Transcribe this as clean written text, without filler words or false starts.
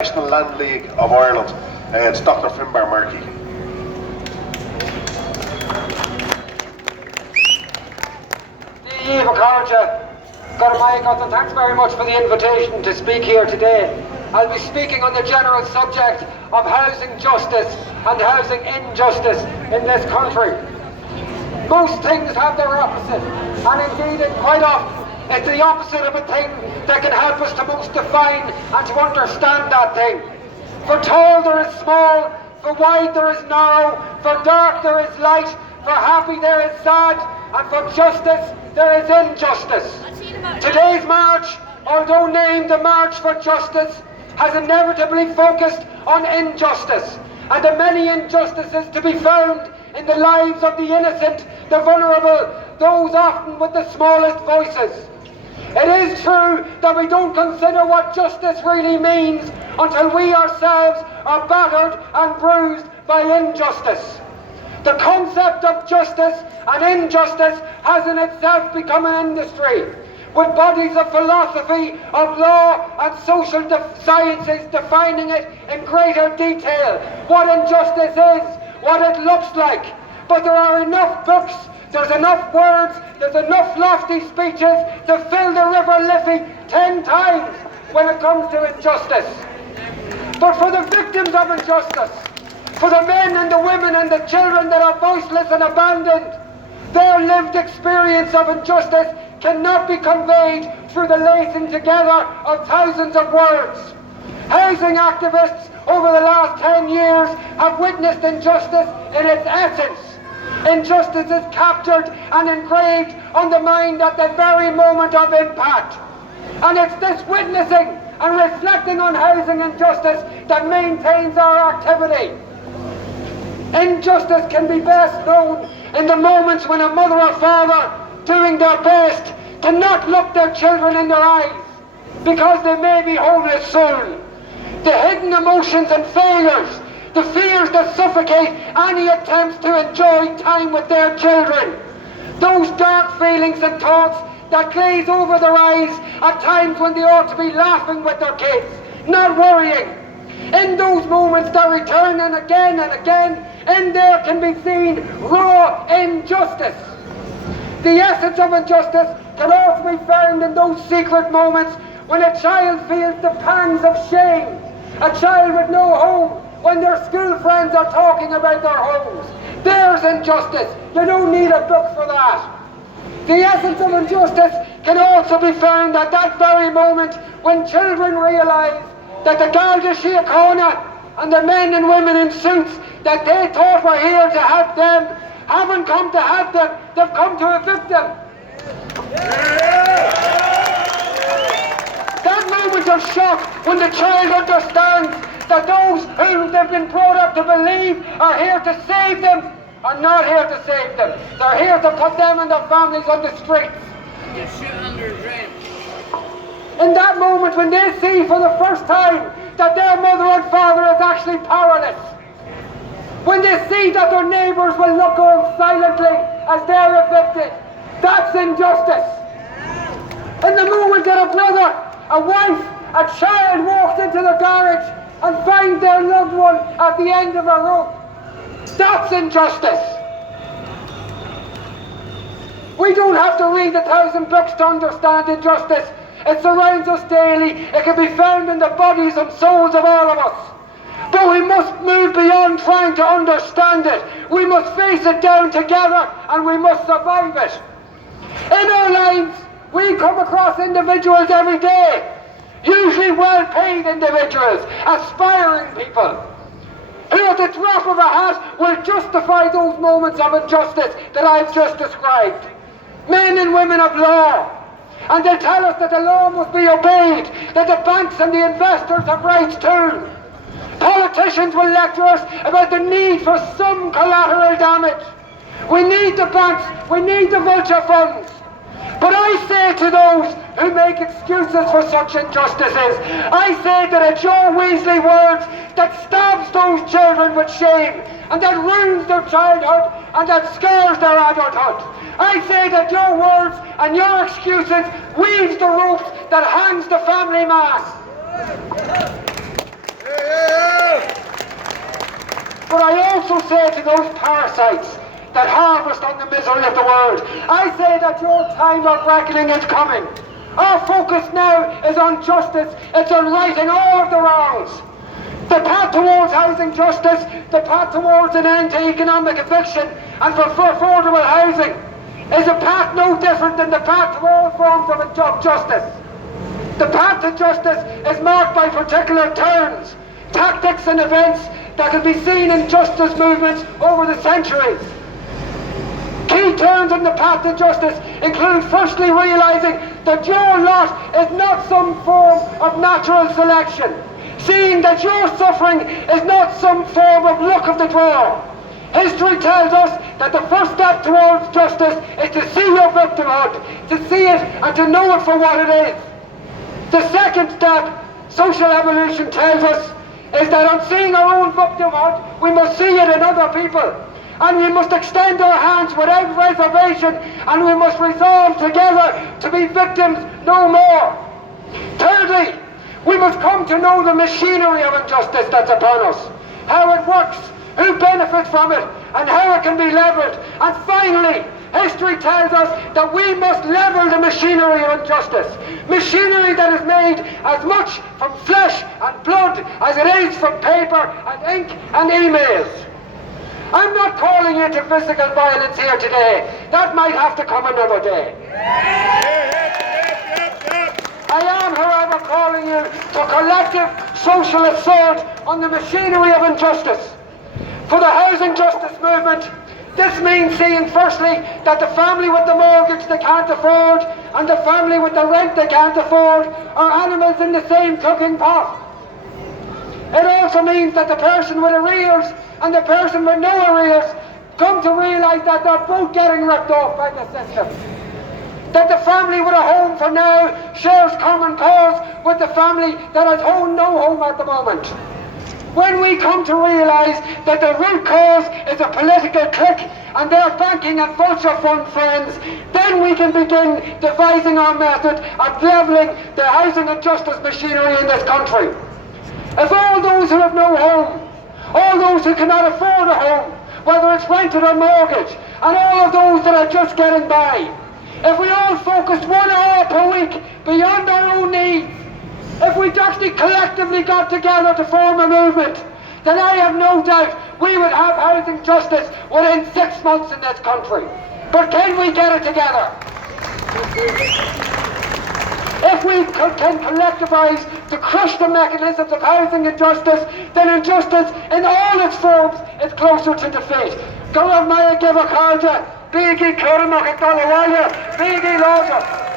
National Land League of Ireland. It's Dr. Finbar Markey. Thanks very much for the invitation to speak here today. I'll be speaking on the general subject of housing justice and housing injustice in this country. Most things have their opposite, and indeed quite often it's the opposite of a thing that can help us to most define and to understand that thing. For tall there is small, for wide there is narrow, for dark there is light, for happy there is sad, and for justice there is injustice. Today's march, although named the March for Justice, has inevitably focused on injustice and the many injustices to be found in the lives of the innocent, the vulnerable, those often with the smallest voices. It is true that we don't consider what justice really means until we ourselves are battered and bruised by injustice. The concept of justice and injustice has in itself become an industry, with bodies of philosophy, of law and social sciences defining it in greater detail, what injustice is, what it looks like. But there are enough books, there's enough words, there's enough lofty speeches to fill the River Liffey 10 times when it comes to injustice. But for the victims of injustice, for the men and the women and the children that are voiceless and abandoned, their lived experience of injustice cannot be conveyed through the lacing together of thousands of words. Housing activists over the last 10 years have witnessed injustice in its essence. Injustice is captured and engraved on the mind at the very moment of impact. And it's this witnessing and reflecting on housing injustice that maintains our activity. Injustice can be best known in the moments when a mother or father, doing their best, cannot look their children in their eyes because they may be homeless soon. The hidden emotions and failures, the fears that suffocate any attempts to enjoy time with their children. Those dark feelings and thoughts that glaze over their eyes at times when they ought to be laughing with their kids, not worrying. In those moments that return and again, in there can be seen raw injustice. The essence of injustice can also be found in those secret moments when a child feels the pangs of shame. A child with no home when their school friends are talking about their homes. There's injustice. You don't need a book for that. The essence of injustice can also be found at that very moment when children realise that the Garda Síochána and the men and women in suits that they thought were here to help them haven't come to help them, they've come to evict them. That moment of shock when the child understands that those whom they've been brought up to believe are here to save them are not here to save them. They're here to put them and their families on the streets. In that moment when they see for the first time that their mother and father is actually powerless, when they see that their neighbours will look on silently as they're evicted, that's injustice. In the moment that a brother, a wife, a child walks into the garage and finds their loved one at the end of a rope, that's injustice. We don't have to read 1,000 books to understand injustice. It surrounds us daily. It can be found in the bodies and souls of all of us. But we must move beyond trying to understand it. We must face it down together and we must survive it. In our lives, we come across individuals every day, usually well-paid individuals, aspiring people, who at the drop of a hat will justify those moments of injustice that I've just described. Men and women of law. And they tell us that the law must be obeyed, that the banks and the investors have rights too. Politicians will lecture us about the need for some collateral damage. We need the banks, we need the vulture funds. But I say to those who make excuses for such injustices, I say that it's your Weasley words that stabs those children with shame and that ruins their childhood and that scars their adulthood. I say that your words and your excuses weaves the rope that hangs the family man. also say to those parasites that harvest on the misery of the world, I say that your time of reckoning is coming. Our focus now is on justice. It's on righting all of the wrongs. The path towards housing justice, the path towards an end to economic eviction and for affordable housing is a path no different than the path to all forms of justice. The path to justice is marked by particular turns, tactics and events that can be seen in justice movements over the centuries. Key turns in the path to justice include firstly realising that your lot is not some form of natural selection, seeing that your suffering is not some form of luck of the draw. History tells us that the first step towards justice is to see your victimhood, to see it and to know it for what it is. The second step, social evolution tells us, is that on seeing our own victimhood, we must see it in other people. And we must extend our hands without reservation, and we must resolve together to be victims no more. Thirdly, we must come to know the machinery of injustice that's upon us, how it works, who benefits from it, and how it can be levelled. And finally, history tells us that we must level the machinery of injustice, machinery that is made as much from flesh and blood as it is from paper and ink and emails. I'm not calling you to physical violence here today. That might have to come another day. I am, however, calling you to collective social assault on the machinery of injustice. For the housing justice movement, this means seeing firstly that the family with the mortgage they can't afford and the family with the rent they can't afford are animals in the same cooking pot. It also means that the person with arrears and the person with no arrears come to realise that they're both getting ripped off by the system. That the family with a home for now shares common cause with the family that has no home at the moment. When we come to realise that the root cause is a political clique and their banking and vulture fund friends, then we can begin devising our method of levelling the housing and justice machinery in this country. If all those who have no home, all those who cannot afford a home, whether it's rented or mortgage, and all of those that are just getting by, if we all focused 1 hour per week beyond our own needs, if we actually collectively got together to form a movement, then I have no doubt we would have housing justice within 6 months in this country. But can we get it together? If we can collectivise to crush the mechanisms of housing injustice, then injustice in all its forms is closer to defeat. Go on, Maya, give a card, Biggie Kermach, Dolawaya, Biggie Lodger.